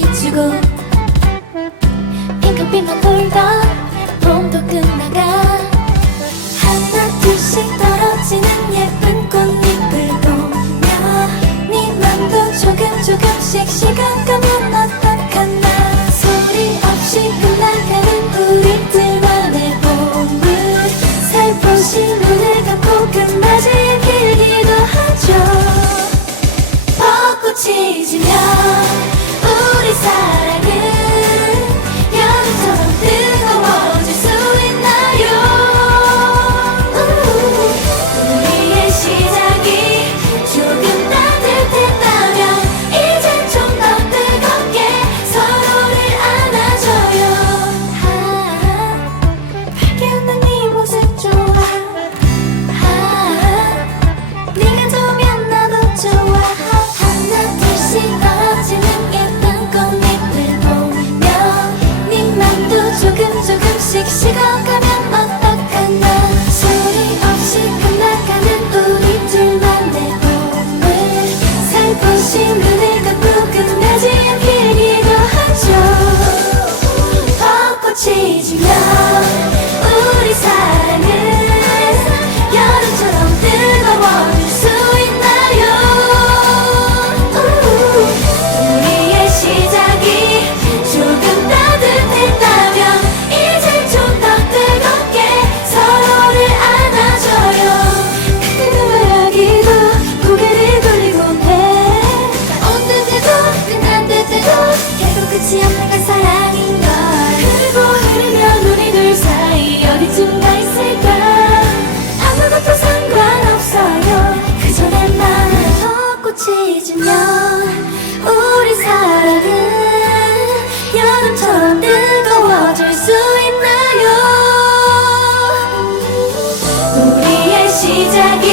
비추고 핑크빛만 돌다 봄도 끝나가 하나 둘씩 떨어지는 예쁜 꽃잎을 보며 네 맘도 조금 조금씩 시간 가면 어떡하나. 소리 없이 끝나가는 우리들만의 봄을 살포시 눈을 감고 끝까지 길기도 하죠. 벚꽃이 지면 여름처럼 뜨거워질 수 있나요? 우리의 시작이